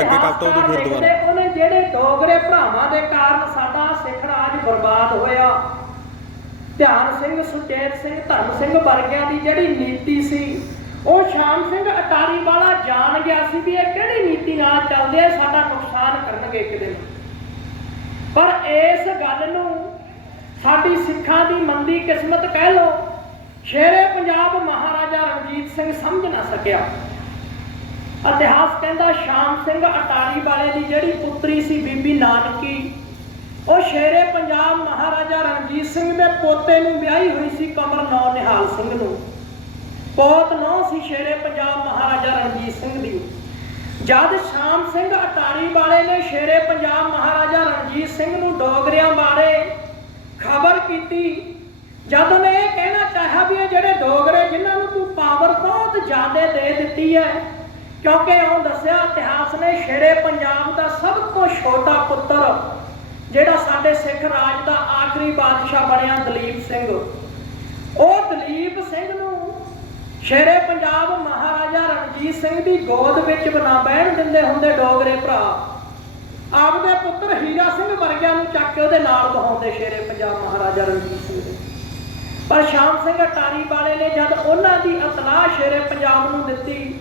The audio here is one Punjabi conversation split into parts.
ਅੱਗੇ ਕੱਲ ਤੋਂ ਉਦੋਂ ਫਿਰ ਦੁਬਾਰਾ। ਉਹਨੇ ਜਿਹੜੇ ਡੋਗਰੇ ਭਰਾਵਾਂ ਦੇ ਕਾਰਨ ਸਾਡਾ ਸਿੱਖ ਰਾਜ ਬਰਬਾਦ ਹੋਇਆ, ਧਿਆਨ ਸਿੰਘ, ਸੁਚੇਤ ਸਿੰਘ, ਧਰਮ ਸਿੰਘ ਵਰਗਿਆਂ ਦੀ ਜਿਹੜੀ ਨੀਤੀ ਸੀ, ਉਹ ਸ਼ਾਮ ਸਿੰਘ ਅਟਾਰੀ ਵਾਲਾ ਜਾਣ ਗਿਆ ਸੀ ਵੀ ਇਹ ਕਿਹੜੀ ਨੀਤੀ ਨਾਲ ਚੱਲਦੇ ਆ, ਸਾਡਾ ਨੁਕਸਾਨ ਕਰਨਗੇ ਇੱਕ ਦਿਨ। ਪਰ ਇਸ ਗੱਲ ਨੂੰ ਸਾਡੀ ਸਿੱਖਾਂ ਦੀ ਮੰਦੀ ਕਿਸਮਤ ਕਹਿ ਲੋ ਸ਼ੇਰੇ ਪੰਜਾਬ ਮਹਾਰਾਜਾ ਰਣਜੀਤ ਸਿੰਘ ਸਮਝ ਨਾ ਸਕਿਆ। ਇਤਿਹਾਸ ਕਹਿੰਦਾ ਸ਼ਾਮ ਸਿੰਘ ਅਟਾਰੀ ਵਾਲੇ ਦੀ ਜਿਹੜੀ ਪੁੱਤਰੀ ਸੀ ਬੀਬੀ ਨਾਨਕੀ, ਉਹ ਸ਼ੇਰੇ ਪੰਜਾਬ ਮਹਾਰਾਜਾ ਰਣਜੀਤ ਸਿੰਘ ਦੇ ਪੋਤੇ ਨੂੰ ਵਿਆਹੀ ਹੋਈ ਸੀ ਕਮਰ ਨੌ ਨਿਹਾਲ ਸਿੰਘ ਨੂੰ। ਪੋਤ ਨੌ ਸੀ ਸ਼ੇਰੇ ਪੰਜਾਬ ਮਹਾਰਾਜਾ ਰਣਜੀਤ ਸਿੰਘ ਦੀ। ਜਦ ਸ਼ਾਮ ਸਿੰਘ ਅਟਾਰੀ ਵਾਲੇ ਨੇ ਸ਼ੇਰੇ ਪੰਜਾਬ ਮਹਾਰਾਜਾ ਰਣਜੀਤ ਸਿੰਘ ਨੂੰ ਡੋਗਰਿਆਂ ਬਾਰੇ ਖਬਰ ਕੀਤੀ, ਜਦ ਉਹਨੇ ਇਹ ਕਹਿਣਾ ਚਾਹਿਆ ਵੀ ਇਹ ਜਿਹੜੇ ਡੋਗਰੇ ਜਿਨ੍ਹਾਂ ਨੂੰ ਤੂੰ ਪਾਵਰ ਬਹੁਤ ਜ਼ਿਆਦਾ ਦੇ ਦਿੱਤੀ ਹੈ ਕਿਉਂਕਿ ਉਹ ਦੱਸਿਆ ਇਤਿਹਾਸ ਨੇ ਸ਼ੇਰੇ ਪੰਜਾਬ ਦਾ ਸਭ ਤੋਂ ਛੋਟਾ ਪੁੱਤਰ, ਜਿਹੜਾ ਸਾਡੇ ਸਿੱਖ ਰਾਜ ਦਾ ਆਖਰੀ ਬਾਦਸ਼ਾਹ ਬਣਿਆ ਦਲੀਪ ਸਿੰਘ। ਉਹ ਦਲੀਪ ਸਿੰਘ ਨੂੰ ਸ਼ੇਰੇ ਪੰਜਾਬ ਮਹਾਰਾਜਾ ਰਣਜੀਤ ਸਿੰਘ ਦੀ ਗੋਦ ਵਿੱਚ ਬਣਾ ਬਹਿਣ ਦਿੰਦੇ ਹੁੰਦੇ ਡੋਗਰੇ ਭਰਾ। ਆਪਦੇ ਪੁੱਤਰ ਹੀਰਾ ਸਿੰਘ ਵਰਗਿਆਂ ਨੂੰ ਚੱਕ ਕੇ ਉਹਦੇ ਨਾਲ ਬਹਾਉਂਦੇ ਸ਼ੇਰੇ ਪੰਜਾਬ ਮਹਾਰਾਜਾ ਰਣਜੀਤ ਸਿੰਘ ਦੇ। ਪਰ ਸ਼ਾਮ ਸਿੰਘ ਅਟਾਰੀ ਵਾਲੇ ਨੇ ਜਦ ਉਹਨਾਂ ਦੀ ਇਤਲਾਹ ਸ਼ੇਰੇ ਪੰਜਾਬ ਨੂੰ ਦਿੱਤੀ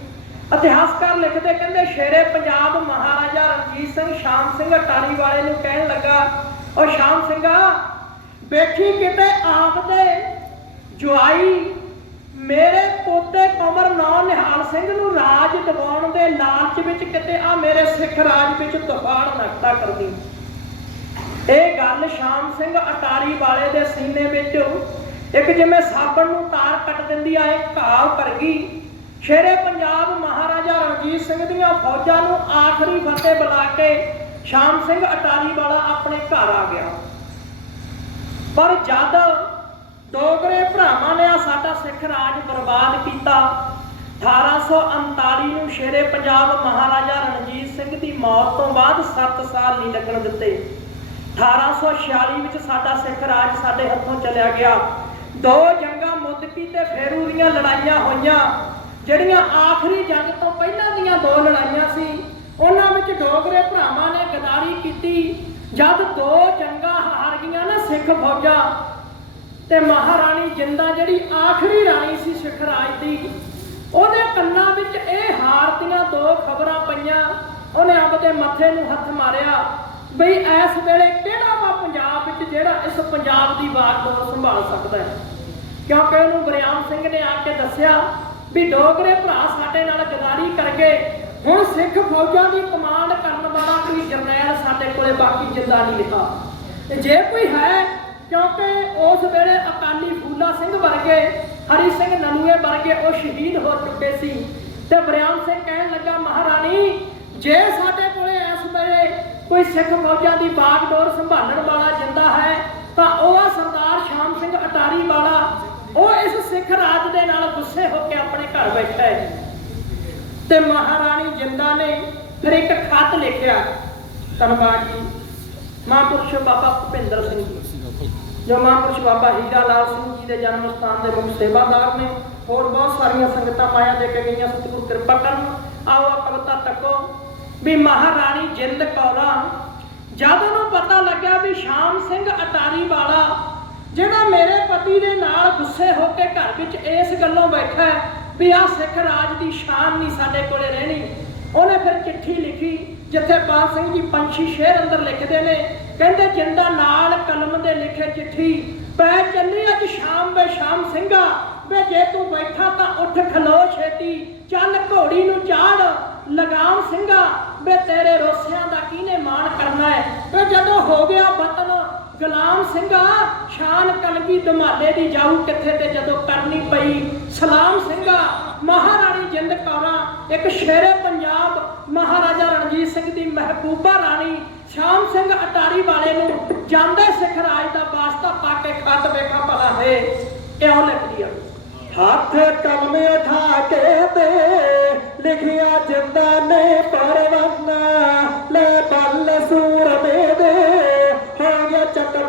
ਇਤਿਹਾਸਕਾਰ ਲਿਖਦੇ ਕਹਿੰਦੇ ਸ਼ੇਰੇ ਪੰਜਾਬ ਮਹਾਰਾਜਾ ਰਣਜੀਤ ਸਿੰਘ, ਸ਼ਾਮ ਸਿੰਘ ਅਟਾਰੀ ਵਾਲੇ ਨੂੰ ਕਹਿਣ ਲੱਗਾ ਉਹ ਸ਼ਾਮ ਸਿੰਘਾ ਵੇਖੀ ਕਿਤੇ ਆਪਦੇ ਜੁਆਈ, ਮੇਰੇ ਪੋਤੇ ਕਮਰ ਨੌ ਨਿਹਾਲ ਸਿੰਘ ਨੂੰ ਰਾਜ ਦਿਵਾਉਣ ਦੇ ਲਾਲਚ ਵਿੱਚ ਕਿਤੇ ਆ ਮੇਰੇ ਸਿੱਖ ਰਾਜ ਵਿੱਚ ਤੂਫਾਨ ਨਕਤਾ ਕਰਦੀ। ਇਹ ਗੱਲ ਸ਼ਾਮ ਸਿੰਘ ਅਟਾਰੀ ਵਾਲੇ ਦੇ ਸੀਨੇ ਵਿੱਚ ਇੱਕ ਜਿਵੇਂ ਸਾਬਣ ਨੂੰ ਤਾਰ ਕੱਟ ਦਿੰਦੀ ਆ ਇਹ ਘਾਹ ਕਰ ਗਈ ਸ਼ੇਰੇ ਪੰਜਾਬ ਮਹਾਰਾਜਾ ਰਣਜੀਤ ਸਿੰਘ ਦੀਆਂ ਫੌਜਾਂ ਨੂੰ ਆਖਰੀ ਫਤਿਹ ਬੁਲਾ ਕੇ ਸ਼ਾਮ ਸਿੰਘ ਅਟਾਰੀ ਵਾਲਾ ਆਪਣੇ ਘਰ ਆ ਗਿਆ। ਪਰ ਜਦ ਡੋਗਰੇ ਭਰਾਵਾਂ ਨੇ ਸਾਡਾ ਸਿੱਖ ਰਾਜ ਬਰਬਾਦ ਕੀਤਾ 1839 ਨੂੰ ਸ਼ੇਰੇ ਪੰਜਾਬ ਮਹਾਰਾਜਾ ਰਣਜੀਤ ਸਿੰਘ ਦੀ ਮੌਤ ਤੋਂ ਬਾਅਦ 7 ਸਾਲ ਨਹੀਂ ਲੱਗਣ ਦਿੱਤੇ। 1846 ਵਿੱਚ ਸਾਡਾ ਸਿੱਖ ਰਾਜ ਸਾਡੇ ਹੱਥੋਂ ਚਲਿਆ ਗਿਆ। ਦੋ ਜੰਗਾਂ ਮੁੱਦਕੀ ਤੇ ਫੇਰੂ ਦੀਆਂ ਲੜਾਈਆਂ ਹੋਈਆਂ। ਜਿਹੜੀਆਂ ਆਖਰੀ ਜੰਗ ਤੋਂ ਪਹਿਲਾਂ ਦੀਆਂ ਦੋ ਲੜਾਈਆਂ ਸੀ, ਉਹਨਾਂ ਵਿੱਚ ਡੋਗਰੇ ਭਰਾਵਾਂ ਨੇ ਗਦਾਰੀ ਕੀਤੀ, ਜਦ ਦੋ ਜੰਗਾਂ ਹਾਰ ਗਈਆਂ ਨਾ ਸਿੱਖ ਫੌਜਾਂ, ਤੇ ਮਹਾਰਾਣੀ ਜਿੰਦਾ ਜਿਹੜੀ ਆਖਰੀ ਰਾਣੀ ਸੀ ਸਿੱਖ ਰਾਜ ਦੀ, ਉਹਦੇ ਕੰਨਾਂ ਵਿੱਚ ਇਹ ਹਾਰ ਦੀਆਂ ਦੋ ਖਬਰਾਂ ਪਈਆਂ, ਉਹਨੇ ਆਪਦੇ ਮੱਥੇ ਨੂੰ ਹੱਥ ਮਾਰਿਆ, ਬਈ ਇਸ ਵੇਲੇ ਕਿਹੜਾ ਵਾ ਪੰਜਾਬ ਵਿੱਚ ਜਿਹੜਾ ਇਸ ਪੰਜਾਬ ਦੀ ਵਾਰ ਬਾਗਡੋਰ ਸੰਭਾਲ ਸਕਦਾ ਹੈ? ਕਿਉਂਕਿ ਉਹਨੂੰ ਬਰਿਆਮ ਸਿੰਘ ਨੇ ਆ ਕੇ ਦੱਸਿਆ ਵੀ ਡੋਗਰੇ ਭਰਾ ਸਾਡੇ ਨਾਲ ਗਦਾਰੀ ਕਰਕੇ ਹੁਣ ਸਿੱਖ ਫੌਜਾਂ ਦੀ ਕਮਾਂਡ ਕਰਨ ਵਾਲਾ ਕੋਈ ਜਰਨੈਲ ਸਾਡੇ ਕੋਲੇ ਬਾਕੀ ਜਿੰਦਾ ਨਹੀਂ ਰਿਹਾ ਤੇ ਜੇ ਕੋਈ ਹੈ, ਕਿਉਂਕਿ ਉਸ ਵੇਲੇ ਅਕਾਲੀ ਫੂਲਾ ਸਿੰਘ ਵਰਗੇ, ਹਰੀ ਸਿੰਘ ਨਨੂਏ ਵਰਗੇ ਉਹ ਸ਼ਹੀਦ ਹੋ ਚੁੱਕੇ ਸੀ। ਤੇ ਬਰਿਆਮ ਸਿੰਘ ਕਹਿਣ ਲੱਗਾ, ਮਹਾਰਾਣੀ, ਜੇ ਸਾਡੇ ਕੋਲੇ ਇਸ ਵੇਲੇ ਕੋਈ ਸਿੱਖ ਫੌਜਾਂ ਦੀ ਬਾਗਡੋਰ ਸੰਭਾਲਣ ਵਾਲਾ ਜਿੰਦਾ ਹੈ, ਤਾਂ ਉਹ ਆ ਸਰਦਾਰ ਸ਼ਾਮ ਸਿੰਘ ਅਟਾਰੀ ਵਾਲਾ ਉਹ ਇਸ ਸਿੱਖ ਰਾਜ ਦੇ ਨਾਲ ਗੁੱਸੇ ਹੋ ਕੇ ਆਪਣੇ ਘਰ ਬੈਠਾ ਹੈ ਤੇ ਮਹਾਰਾਣੀ ਜਿੰਦਾ ਨੇ ਫਿਰ ਇੱਕ ਖਤ ਲਿਖਿਆ। ਧੰਨਵਾਦ ਜੀ। ਮਹਾਂਪੁਰਸ਼ ਬਾਬਾ ਭੁਪਿੰਦਰ ਸਿੰਘ ਜੋ। ਮਹਾਂਪੁਰਸ਼ ਬਾਬਾ ਹੀਰਾ ਲਾਲ ਸਿੰਘ ਜੀ ਦੇ ਜਨਮ ਸਥਾਨ ਦੇ ਮੁੱਖ ਸੇਵਾਦਾਰ ਨੇ, ਹੋਰ ਬਹੁਤ ਸਾਰੀਆਂ ਸੰਗਤਾਂ ਮਾਇਆ ਦੇ ਕੇ ਗਈਆਂ। ਸਤਿਗੁਰ ਕਿਰਪਾ ਕਰਨ। ਆਓ ਆ ਕਵਿਤਾ ਤੱਕੋ। ਵੀ ਮਹਾਰਾਣੀ ਜਿੰਦ ਕੌਰਾਂ ਜਦ ਉਹਨੂੰ ਪਤਾ ਲੱਗਿਆ ਵੀ ਸ਼ਾਮ ਸਿੰਘ ਅਟਾਰੀ ਵਾਲਾ ਜਿਹੜਾ ਮੇਰੇ ਪਤੀ ਦੇ ਨਾਲ ਗੁੱਸੇ ਹੋ ਕੇ ਘਰ ਵਿੱਚ ਇਸ ਗੱਲੋਂ ਬੈਠਾ ਹੈ ਵੀ ਆ ਸਿੱਖ ਰਾਜ ਦੀ ਸ਼ਾਨ ਨਹੀਂ ਸਾਡੇ ਕੋਲੇ ਰਹਿਣੀ। ਉਹਨੇ ਫਿਰ ਚਿੱਠੀ ਲਿਖੀ, ਜਿੱਥੇ ਪਾਲ ਸਿੰਘ ਜੀ ਪੰਛੀ ਸ਼ੇਰ ਅੰਦਰ ਲਿਖਦੇ ਨੇ। ਕਹਿੰਦੇ, ਜਿੰਦਾ ਨਾਲ ਕਲਮ ਦੇ ਲਿਖੇ ਚਿੱਠੀ, ਪੈ ਚੱਲੀ ਅੱਜ ਸ਼ਾਮ ਵੇ ਸ਼ਾਮ ਸਿੰਘਾ। ਵੇ ਜੇ ਤੂੰ ਬੈਠਾ ਤਾਂ ਉੱਠ ਖਲੋ ਛੇਤੀ, ਚੱਲ ਘੋੜੀ ਨੂੰ ਚਾੜ, ਲਗਾਮ ਸਿੰਘਾ। ਵੇ ਤੇਰੇ ਰੋਸਿਆਂ ਦਾ ਕਿਹਨੇ ਮਾਣ ਕਰਨਾ ਹੈ? ਵੇ ਜਦੋਂ ਹੋ ਗਿਆ ਬਤਨ ਗੁਲਾਮ ਸਿੰਘਾ, ਸ਼ਾਨ ਕਲਗੀ ਧਮਾਲੇ ਦੀ ਜਾਊ ਕਿੱਥੇ ਤੇ ਜਦੋਂ ਕਰਨੀ ਪਈ? ਸਲਾਮ ਸਿੰਘਾ, ਮਹਾਰਾਣੀ ਜਿੰਦ ਕੌਰਾਂ ਇੱਕ ਸ਼ੇਰੇ ਪੰਜਾਬ, ਮਹਾਰਾਜਾ ਰਣਜੀਤ ਸਿੰਘ ਦੀ ਮਹਿਬੂਬਾ ਰਾਣੀ। ਸ਼ਾਮ ਸਿੰਘ ਅਟਾਰੀ ਵਾਲੇ ਨੂੰ ਜਾਂਦੇ ਸਿੱਖ ਰਾਜ ਦਾ ਵਾਸਤਾ ਪਾ ਕੇ ਖੱਤ ਵੇਖਾ ਭਲਾ ਹੈ ਕਿਉਂ ਲਿਖਦੀ ਆ? ਹੱਥ ਕਲਮ ਉਠਾ ਕੇ ਤੇ ਲਿਖਿਆ ਜਿੰਦਾ ਨੇ ਪਰਵੰਨਾ। ਲੈ ਬੱਲ ਸੂਰਮੇ ਦੇ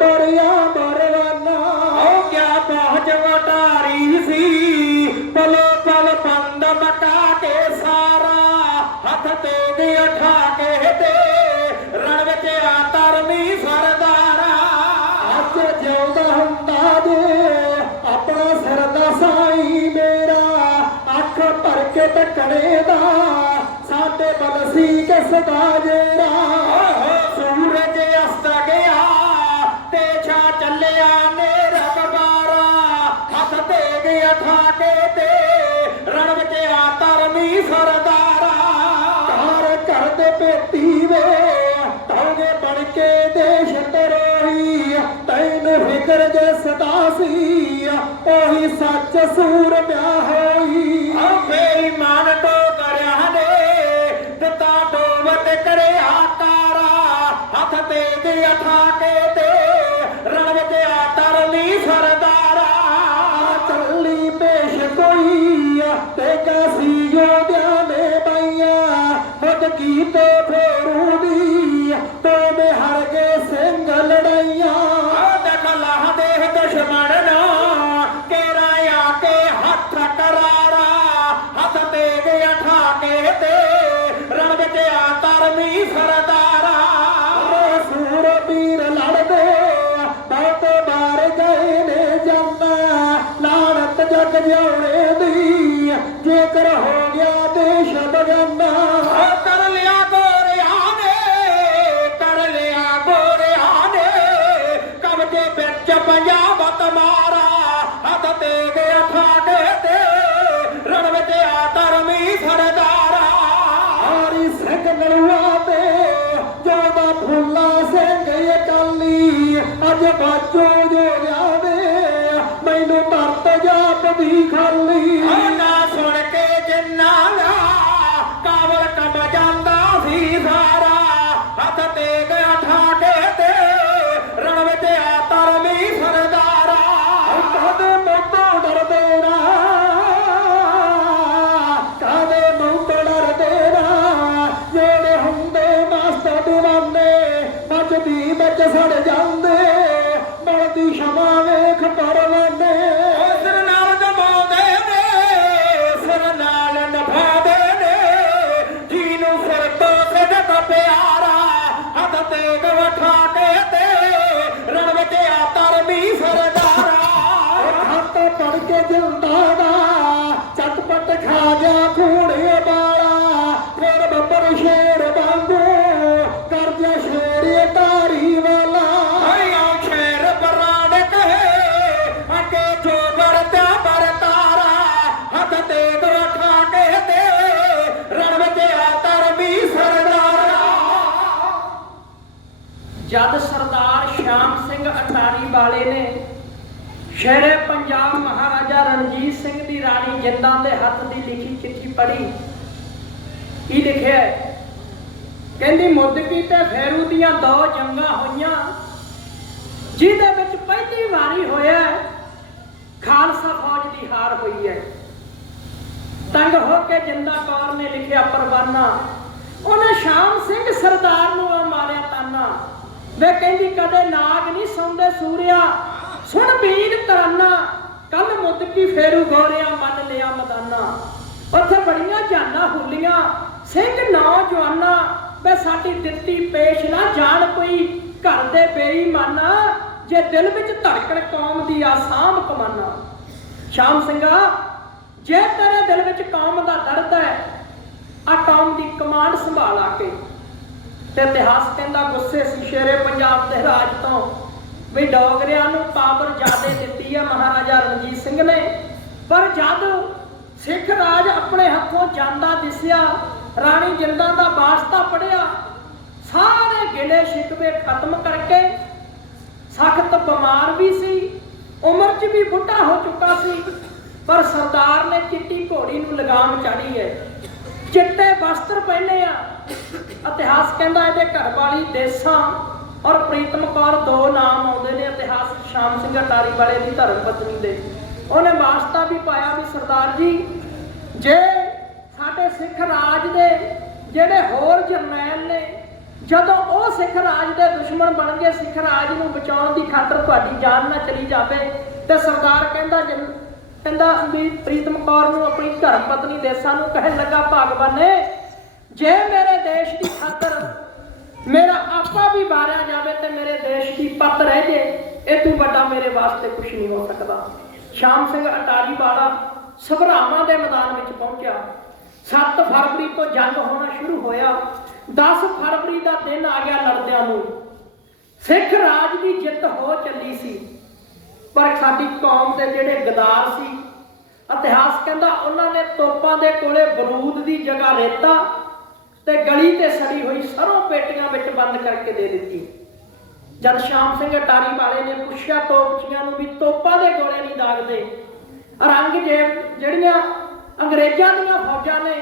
ਟੋਰਿਆ ਮਰਵਾਨਾ। ਉਹ ਕਿਆ ਪਹੁੰਚ ਵਟਾਰੀ ਸੀ। ਪਲੋ ਪਲ ਬੰਦ ਮਟਾ ਕੇ ਸਾਰਾ। ਹੱਥ ਤੇ ਦੇ ਉਠਾ ਕੇ ਤੇ ਰਣ ਵਿੱਚ ਆ ਤਰਨੀ ਸਰਦਾਰਾ। ਅੱਜ ਜਿਉਂਦਾ ਹੁੰਦਾ ਜੇ ਆਪਣਾ ਸਿਰ ਦਾ ਸਾਈ ਮੇਰਾ। ਅੱਖ ਭਰ ਕੇ ਟਕੜੇ ਦਾ ਸਾਡੇ ਬਲਸੀ ਕਿਸ ਦਾ ਜੇਰਾ। ਸੂਰਜ ਅਸਤ ਗਿਆ। ਛਾ ਚੱਲਿਆ ਨੇਰਾ ਹੱਥ ਤੇ ਗਿਆ ਠਾਕੇ ਤੇ ਰਣ ਵਿੱਚ ਆ ਧਰਮੀ ਸਰਦਾਰਾ। ਘਰ ਘਰ ਦੇ ਪੇਤੀ ਵੇ ਤੌਗੇ ਬਣ ਕੇ ਦੇਸ਼ ਤਰੋਹੀ ਤੈਨੂੰ ਫਿਕਰ ਜੇ ਸਦਾ ਸੀ, ਉਹੀ ਸੱਚ ਸੂਰ ਪਿਆ ਹੋਈ। ਆ ਮੇਰੀ ਮਾਨ ਟੋ ਕਰਿਆ ਨੇ, ਦਿੱਤਾ ਡੋਬਤ ਕਰਿਆ ਤਾਰਾ। ਹੱਥ ਤੇ ਗਿਆ ਠਾਕੇ ਜਿਉਣੇ ਦੀ ਜੇਕਰ ਹੋ ਗਿਆ ਦੇਸ਼ ਬਗਾਨਾ ਕਰ ਲਿਆ ਗੋਰਿਆਂ ਨੇ ਕਰ ਲਿਆ ਗੋਰਿਆਂ ਨੇ। ਕਬਜੇ ਵਿੱਚ ਪੰਜਾਬ ਤਮਾਰਾ ਹੱਥ ਤੇ ਗਿਆ ਠਾਡੇ ਤੇ। ਰਣ ਵਿੱਚ ਆ ਧਰਮੀ ਸਰਦਾਰਾ। ਹਰੀ ਸਿੰਘ ਨਲੂਆ ਤੇ ਜੋਦਾ ਫੁੱਲਾ ਸਿੰਘ ਅਕਾਲੀ ਅੱਜ ਬਾਜੋ ਜੋ ਜਾਵੇ ਮੈਨੂੰ प्रजा प्रति खाली ਜਦ ਸਰਦਾਰ ਸ਼ਾਮ ਸਿੰਘ ਅਟਾਰੀ ਵਾਲੇ ਨੇ ਸ਼ੇਰੇ ਪੰਜਾਬ ਮਹਾਰਾਜਾ ਰਣਜੀਤ ਸਿੰਘ ਦੀ ਰਾਣੀ ਜਿੰਦਾਂ ਦੇ ਹੱਥ ਦੀ ਲਿਖੀ ਚਿੱਠੀ ਪੜ੍ਹੀ, ਕੀ ਲਿਖਿਆ ਹੈ? ਕਹਿੰਦੀ ਮੁੱਦਕੀ ਤੇ ਫੇਰੂ ਦੀਆਂ ਦੋ ਜੰਗਾਂ ਹੋਈਆਂ, ਜਿਹਦੇ ਵਿੱਚ ਪਹਿਲੀ ਵਾਰੀ ਹੋਇਆ ਖਾਲਸਾ ਫੌਜ ਦੀ ਹਾਰ ਹੋਈ ਹੈ ਤੰਗ ਹੋ ਕੇ ਜਿੰਦਾ ਕੌਰ ਨੇ ਲਿਖਿਆ, ਪਰਵਾਨਾ, ਉਹਨੇ ਸ਼ਾਮ ਸਿੰਘ ਸਰਦਾਰ ਨੂੰ ਮਾਰਿਆ ਤਾਨਾ ਵੇ ਕਹਿੰਦੀ ਕਦੇ ਨਾਗ ਨਹੀਂ ਸੌਂਦੇ ਸੂਰਿਆ। ਸੁਣ ਬੀਨ ਤਰਾਨਾ ਕੱਲ ਮੁੱਦਕੀ ਫੇਰੂ ਗੋਰਿਆ, ਮੰਨ ਲਿਆ ਮਦਾਨਾ। ਉੱਥੇ ਬੜੀਆਂ ਜਾਨਾਂ ਹੁੱਲੀਆਂ, ਸਿੰਘ ਨੌਜਵਾਨਾਂ। ਵੇ ਸਾਡੀ ਦਿੱਤੀ ਪੇਸ਼ ਨਾ ਜਾਣ ਕੋਈ ਘਰ ਦੇ ਬੇਈਮਾਨਾ, ਜੇ ਦਿਲ ਵਿੱਚ ਧੜਕਣ ਕੌਮ ਦੀ ਆਸਾਮ ਕਮਾਨਾ। ਸ਼ਾਮ ਸਿੰਘਾ, ਜੇ ਤੇਰੇ ਦਿਲ ਵਿੱਚ ਕੌਮ ਦਾ ਦਰਦ ਹੈ, ਆ ਕੌਮ ਦੀ ਕਮਾਂਡ ਸੰਭਾਲ ਆ ਕੇ। ਤੇ ਇਤਿਹਾਸ ਕਹਿੰਦਾ ਗੁੱਸੇ ਸੀ ਸ਼ੇਰੇ ਪੰਜਾਬ ਦੇ ਰਾਜ ਤੋਂ ਵੀ ਡੋਗਰਿਆਂ ਨੂੰ ਪਾਵਰ ਜ਼ਿਆਦੇ ਦਿੱਤੀ ਆ ਮਹਾਰਾਜਾ ਰਣਜੀਤ ਸਿੰਘ ਨੇ। ਪਰ ਜਦ ਸਿੱਖ ਰਾਜ ਆਪਣੇ ਹੱਥੋਂ ਜਾਂਦਾ ਦਿਸਿਆ, ਰਾਣੀ ਜਿੰਦਾਂ ਦਾ ਵਾਸਤਾ ਪੜਿਆ ਸਾਰੇ ਗਿਲੇ ਸ਼ਿਕਵੇ ਖਤਮ ਕਰਕੇ ਸਖਤ ਬਿਮਾਰ ਵੀ ਸੀ, ਉਮਰ 'ਚ ਵੀ ਬੁੱਢਾ ਹੋ ਚੁੱਕਾ ਸੀ, ਪਰ ਸਰਦਾਰ ਨੇ ਚਿੱਟੀ ਘੋੜੀ ਨੂੰ ਲਗਾਮ ਚਾੜੀ ਹੈ। ਚਿੱਟੇ ਵਸਤਰ ਪਹਿਨੇ ਆ ਇਤਿਹਾਸ ਕਹਿੰਦਾ ਇਹਦੇ ਘਰ ਵਾਲੀ ਦੇਸਾਂ ਔਰ ਪ੍ਰੀਤਮ ਕੌਰ ਦੋ ਨਾਮ ਆਉਂਦੇ ਨੇ ਇਤਿਹਾਸ ਸ਼ਾਮ ਸਿੰਘ ਅਟਾਰੀ ਵਾਲੇ ਦੀ ਧਰਮ ਪਤਨੀ ਦੇ। ਉਹਨੇ ਵਾਸਤਾ ਵੀ ਪਾਇਆ ਵੀ ਸਰਦਾਰ ਜੀ, ਜੇ ਸਾਡੇ ਸਿੱਖ ਰਾਜ ਦੇ ਜਿਹੜੇ ਹੋਰ ਜਰਨੈਲ ਨੇ, ਜਦੋਂ ਉਹ ਸਿੱਖ ਰਾਜ ਦੇ ਦੁਸ਼ਮਣ ਬਣ ਗਏ ਸਿੱਖ ਰਾਜ ਨੂੰ ਬਚਾਉਣ ਦੀ ਖਾਤਰ ਤੁਹਾਡੀ ਜਾਨ ਨਾ ਚਲੀ ਜਾਵੇ, ਤੇ ਸਰਦਾਰ ਕਹਿੰਦਾ ਜਨ ਕਹਿੰਦਾ ਵੀ ਪ੍ਰੀਤਮ ਕੌਰ ਨੂੰ ਆਪਣੀ ਧਰਮ ਪਤਨੀ ਦੇਸਾਂ ਨੂੰ ਕਹਿਣ ਲੱਗਾ, ਭਗਵਾਨੇ ਜੇ ਮੇਰੇ ਦੇਸ਼ ਦੀ ਖਾਤਰ ਮੇਰਾ ਆਪਾ ਵੀ ਵਾਰਿਆ ਜਾਵੇ ਤੇ ਮੇਰੇ ਦੇਸ਼ ਦੀ ਪੱਤ ਰਹਿ ਜੇ, ਇਹ ਤੋਂ ਵੱਡਾ ਮੇਰੇ ਵਾਸਤੇ ਕੁਝ ਨਹੀਂ ਹੋ ਸਕਦਾ। ਸ਼ਾਮ ਸਿੰਘ ਅਟਾਰੀ ਵਾਲਾ ਸਭਰਾਵਾਂ ਦੇ ਮੈਦਾਨ ਵਿੱਚ ਪਹੁੰਚਿਆ। 7 ਫਰਵਰੀ ਤੋਂ ਜੰਗ ਹੋਣਾ ਸ਼ੁਰੂ ਹੋਇਆ। 10 ਫਰਵਰੀ ਦਾ ਦਿਨ ਆ ਗਿਆ ਲੜਦਿਆਂ ਨੂੰ। ਸਿੱਖ ਰਾਜ ਦੀ ਜਿੱਤ ਹੋ ਚੱਲੀ ਸੀ। ਪਰ ਸਾਡੀ ਕੌਮ ਦੇ ਜਿਹੜੇ ਗਦਾਰ ਸੀ, ਇਤਿਹਾਸ ਕਹਿੰਦਾ ਉਹਨਾਂ ਨੇ ਤੋਪਾਂ ਦੇ ਕੋਲੇ ਬਰੂਦ ਦੀ ਜਗ੍ਹਾ ਰੇਤਾ ਤੇ ਗਲੀ ਤੇ ਸੜੀ ਹੋਈ ਸਰੋਂ ਪੇਟੀਆਂ ਵਿੱਚ ਬੰਦ ਕਰਕੇ ਦੇ ਦਿੱਤੀ। ਜਦ ਸ਼ਾਮ ਸਿੰਘ ਅਟਾਰੀ ਵਾਲੇ ਨੇ ਪੁੱਛਿਆ ਤੋਪਚੀਆਂ ਨੂੰ ਵੀ ਤੋਪਾਂ ਦੇ ਗੋਲੇ ਨਹੀਂ ਦਾਗਦੇ। ਰੰਗ ਜੇ ਜਿਹੜੀਆਂ ਅੰਗਰੇਜ਼ਾਂ ਦੀਆਂ ਫੌਜਾਂ ਨੇ,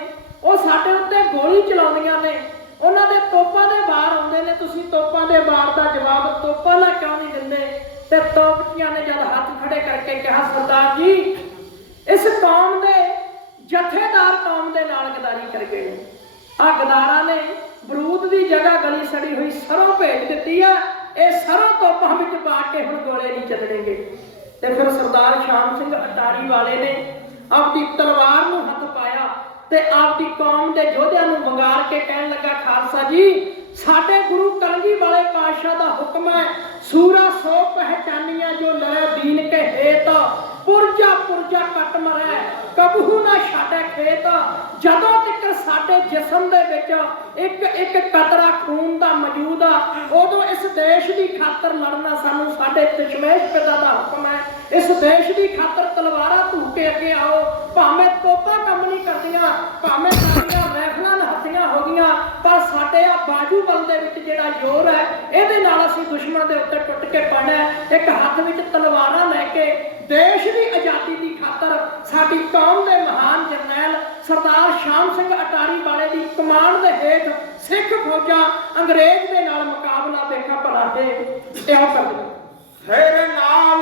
ਉਹ ਸਾਡੇ ਉੱਤੇ ਗੋਲੀ ਚਲਾਉਂਦੀਆਂ ਨੇ। ਉਹਨਾਂ ਦੇ ਤੋਪਾਂ ਦੇ ਬਾਹਰ ਆਉਂਦੇ ਨੇ। ਤੁਸੀਂ ਤੋਪਾਂ ਦੇ ਬਾਹਰ ਦਾ ਜਵਾਬ ਤੋਪਾਂ ਨਾਲ ਕਿਉਂ ਨਹੀਂ ਦਿੰਦੇ? ਤੇ ਤੋਪਚੀਆਂ ਨੇ ਜਦ ਹੱਥ ਖੜੇ ਕਰਕੇ ਕਿਹਾ, ਸਰਦਾਰ ਜੀ, ਇਸ ਕੌਮ ਦੇ ਜਥੇਦਾਰ ਕੌਮ ਦੇ ਨਾਲ ਗਦਾਰੀ ਕਰ ਗਏ ਨੇ। ਆ ਗਦਾਰਾਂ ਨੇ ਬਰੂਦ ਦੀ ਜਗ੍ਹਾ ਗਲੀ ਸੜੀ ਹੋਈ ਸਰੋਂ ਭੇਜ ਦਿੱਤੀ ਆ। ਇਹ ਸਰੋਂ ਤੋਪਾਂ ਵਿੱਚ ਪਾ ਕੇ ਹੁਣ ਗੋਲੇ ਨਹੀਂ ਚੱਲਣਗੇ। ਤੇ ਫਿਰ ਸਰਦਾਰ ਸ਼ਾਮ ਸਿੰਘ ਅਟਾਰੀ ਵਾਲੇ ਨੇ ਆਪਦੀ ਤਲਵਾਰ ਨੂੰ ਹੱਥ ਪਾਇਆ ਤੇ ਆਪਦੀ ਕੌਮ ਦੇ ਯੋਧਿਆਂ ਨੂੰ ਵੰਗਾਰ ਕੇ ਕਹਿਣ ਲੱਗਾ, ਖਾਲਸਾ ਜੀ, ਸਾਡੇ ਗੁਰੂ ਕਲਗੀ ਵਾਲੇ ਪਾਤਸ਼ਾਹ ਦਾ ਹੁਕਮ ਹੈ, ਸੂਰਾ ਸੋ ਪਹਿਚਾਨੀਆਂ ਜੋ ਲੜੈ ਦੀਨ ਕੇ ਹੇਤ, ਪੁਰਜਾ ਪੁਰਜਾ ਕੱਟ ਮਰੈ, ਕਬਹੂ ਨਾ ਛਾਟੈ ਖੇਤ, ਜਦੋਂ ਸਾਡੇ ਜਿਸਮ ਦੇ ਵਿੱਚ ਇੱਕ ਇੱਕ ਕਤਰਾ ਖੂਨ ਦਾ ਮੌਜੂਦ ਆ। ਉਦੋਂ ਇਸ ਦੇਸ਼ ਦੀ ਖਾਤਰ ਲੜਨਾ ਸਾਨੂੰ ਸਾਡੇ ਦਸ਼ਮੇਸ਼ ਪਿਤਾ ਦਾ ਹੁਕਮ ਹੈ। ਇਸ ਦੇਸ਼ ਦੀ ਖਾਤਰ ਤਲਵਾਰਾਂ ਧੂ ਕੇ ਅੱਗੇ ਆਓ। ਭਾਵੇਂ ਤੋਪਾਂ ਕੰਮ ਨਹੀਂ ਕਰਦੀਆਂ, ਭਾਵੇਂ ਸਾਡੀਆਂ ਰਾਈਫਲਾਂ ਹੱਥੀਆਂ ਹੋ ਸਾਡੇ ਆ ਬਾਜੂ ਬਲ ਦੇ ਵਿੱਚ ਜਿਹੜਾ ਜ਼ੋਰ ਹੈ, ਇਹਦੇ ਨਾਲ ਅਸੀਂ ਦੁਸ਼ਮਣ ਦੇ ਉੱਤੇ ਟੁੱਟ ਕੇ ਪੈਣਾ ਇੱਕ ਹੱਥ ਵਿੱਚ ਤਲਵਾਰਾਂ ਲੈ ਕੇ ਦੇਸ਼ ਦੀ ਆਜ਼ਾਦੀ ਦੀ ਖਾਤਰ ਸਾਡੀ ਕੌਮ ਦੇ ਮਹਾਨ ਜਰਨੈਲ ਸਰਦਾਰ ਸ਼ਾਮ ਸਿੰਘ ਅਟਾਰੀ ਵਾਲੇ ਦੀ ਕਮਾਂਡ ਦੇ ਹੇਠ ਸਿੱਖ ਫੌਜਾਂ ਅੰਗਰੇਜ਼ ਦੇ ਨਾਲ ਮੁਕਾਬਲਾ ਦੇਖਾ ਭਲਾ ਤੇ ਇਹੋ ਕਰਦੇ ਸਿਰ ਨਾਲ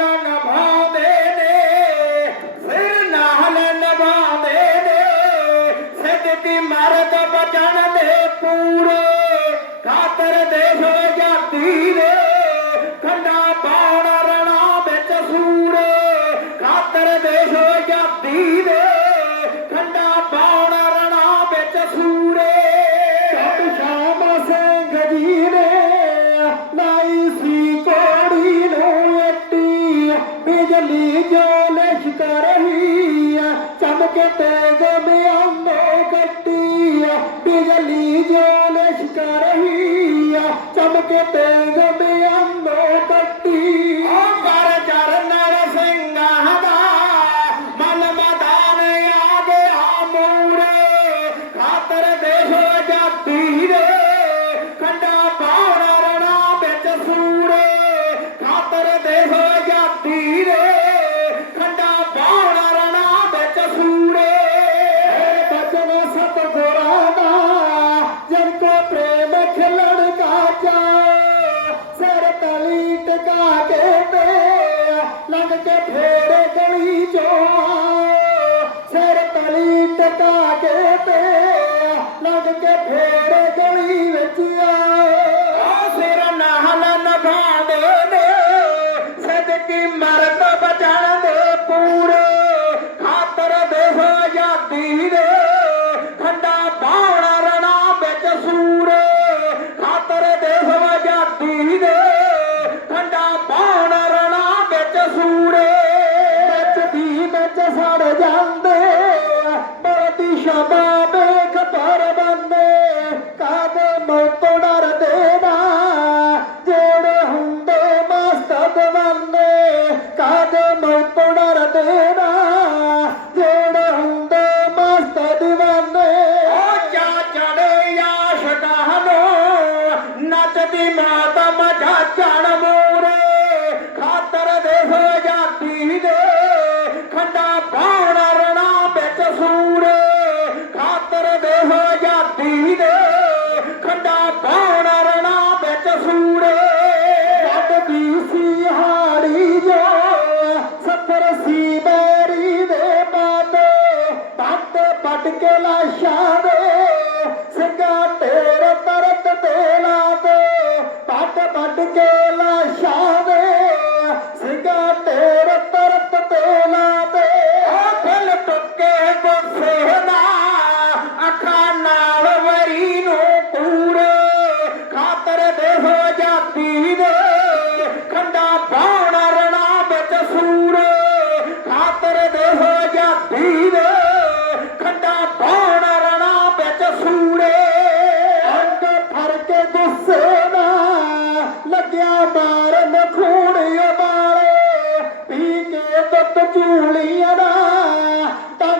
ਦੁੱਤ ਚੂਲੀਆਂ ਦਾ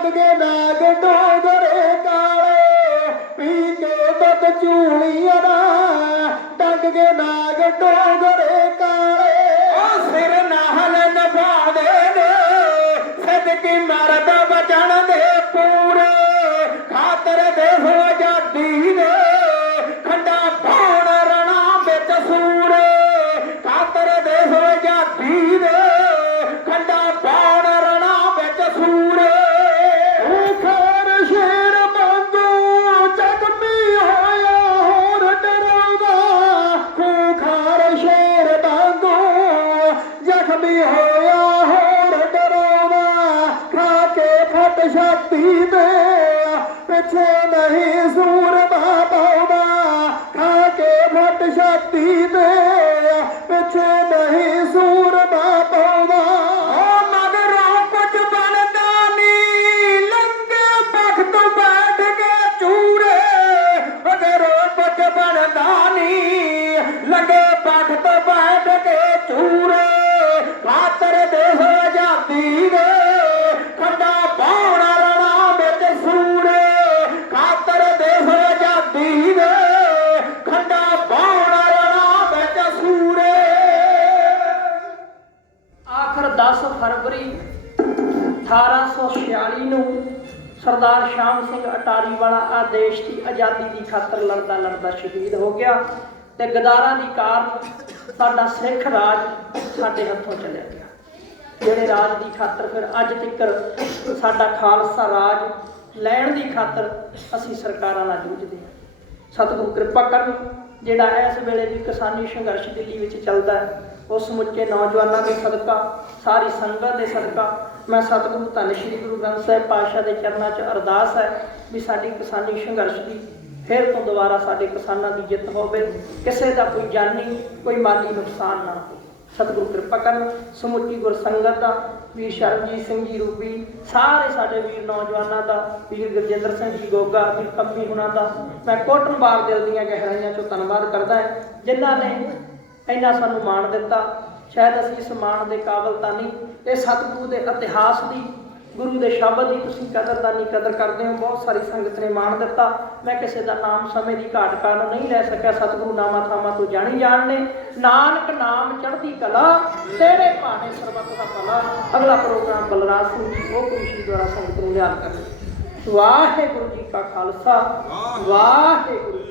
ਕੇ ਨਾਗ ਡੋਗਰੇ ਕਾਲੇ, ਪੀ ਕੇ ਦੁੱਤ ਚੂਲੀਆਂ ਦਾ ਟੰਗ ਕੇ ਨਾਗ ਡੋਗਰੇ ਕਾਲੇ। ਉਹ ਸਿਰ ਨਾਹਲ ਨਭਾਦੇ ਨੇ ਸਦਕੀ ਮਾਰ ਪਿੱਛੇ ਵਾਲਾ ਆ ਦੇਸ਼ ਦੀ ਆਜ਼ਾਦੀ ਦੀ ਖਾਤਰ ਲੜਦਾ ਲੜਦਾ ਸ਼ਹੀਦ ਹੋ ਗਿਆ ਤੇ ਗਦਾਰਾਂ ਦੀ ਕਾਰਨ ਸਾਡਾ ਸਿੱਖ ਰਾਜ ਸਾਡੇ ਹੱਥੋਂ ਚਲਿਆ ਗਿਆ। ਜਿਹੜੇ ਰਾਜ ਦੀ ਖਾਤਰ ਫਿਰ ਅੱਜ ਤੱਕ ਸਾਡਾ ਖਾਲਸਾ ਰਾਜ ਲੈਣ ਦੀ ਖਾਤਰ ਅਸੀਂ ਸਰਕਾਰਾਂ ਨਾਲ ਜੂਝਦੇ ਹਾਂ। ਸਤਿਗੁਰੂ ਕਿਰਪਾ ਕਰਨ, ਜਿਹੜਾ ਇਸ ਵੇਲੇ ਵੀ ਕਿਸਾਨੀ ਸੰਘਰਸ਼ ਦਿੱਲੀ ਵਿੱਚ ਚੱਲਦਾ ਹੈ ਉਸ ਸਮੁੱਚੇ ਨੌਜਵਾਨਾਂ ਦੇ ਸਦਕਾ, ਸਾਰੀ ਸੰਗਤ ਦੇ ਸਦਕਾ ਮੈਂ ਸਤਿਗੁਰੂ ਧੰਨ ਸ਼੍ਰੀ ਗੁਰੂ ਗ੍ਰੰਥ ਸਾਹਿਬ ਪਾਤਸ਼ਾਹ ਦੇ ਚਰਨਾਂ 'ਚ ਅਰਦਾਸ ਹੈ ਵੀ ਸਾਡੀ ਕਿਸਾਨੀ ਸੰਘਰਸ਼ ਦੀ ਫਿਰ ਤੋਂ ਦੁਬਾਰਾ ਸਾਡੇ ਕਿਸਾਨਾਂ ਦੀ ਜਿੱਤ ਹੋਵੇ, ਕਿਸੇ ਦਾ ਕੋਈ ਜਾਨੀ, ਕੋਈ ਮਾਲੀ ਨੁਕਸਾਨ ਨਾ ਹੋਵੇ। ਸਤਿਗੁਰੂ ਕਿਰਪਾ ਕਰਨ, ਸਮੁੱਚੀ ਗੁਰਸੰਗਤ ਦਾ, ਵੀਰ ਸ਼ਰਨਜੀਤ ਸਿੰਘ ਜੀ ਰੂਪੀ, ਸਾਰੇ ਸਾਡੇ ਵੀਰ ਨੌਜਵਾਨਾਂ ਦਾ, ਵੀਰ ਗੁਰਜਿੰਦਰ ਸਿੰਘ ਜੀ ਗੋਗਾ, ਵੀਰ ਕੰਮੀ ਹੁਣਾਂ ਦਾ, ਮੈਂ ਕੋਟਨ ਕੋਟਨਬਾਗ ਦਿਲ ਦੀਆਂ ਗਹਿਰਾਈਆਂ ਚੋਂ ਧੰਨਵਾਦ ਕਰਦਾ ਹਾਂ, ਜਿਨ੍ਹਾਂ ਨੇ ਇੰਨਾ ਸਾਨੂੰ ਮਾਣ ਦਿੱਤਾ ਸ਼ਾਇਦ ਅਸੀਂ ਇਸ ਮਾਣ ਦੇ ਕਾਬਲ ਤਾਂ ਨਹੀਂ ਇਹ ਸਤਿਗੁਰੂ ਦੇ ਇਤਿਹਾਸ ਦੀ ਗੁਰੂ ਦੇ ਸ਼ਬਦ ਦੀ ਤੁਸੀਂ ਕਦਰਦਾਨੀ ਕਦਰ ਕਰਦੇ ਹੋ ਬਹੁਤ ਸਾਰੀ ਸੰਗਤ ਨੇ ਮਾਣ ਦਿੱਤਾ। ਮੈਂ ਕਿਸੇ ਦਾ ਨਾਮ ਸਮੇਂ ਦੀ ਘਾਟ ਕਾਰਨ ਨਹੀਂ ਲੈ ਸਕਿਆ ਸਤਿਗੁਰੂ ਨਾਮਾ ਥਾਵਾਂ ਤੋਂ ਜਾਣੀ ਜਾਣ ਨੇ। ਨਾਨਕ ਨਾਮ ਚੜ੍ਹਦੀ ਕਲਾ ਤੇਰੇ ਭਾਣੇ ਸਰਬੱਤ ਦਾ ਭਲਾ। ਅਗਲਾ ਪ੍ਰੋਗਰਾਮ ਬਲਰਾਜ ਸਿੰਘ ਜੀ ਉਹ ਕ੍ਰਿਸ਼ੀ ਦੁਆਰਾ ਸੰਗਤ ਨੂੰ ਯਾਦ ਕਰਦੇ ਵਾਹਿਗੁਰੂ ਜੀ ਕਾ ਖਾਲਸਾ ਵਾਹਿਗੁਰੂ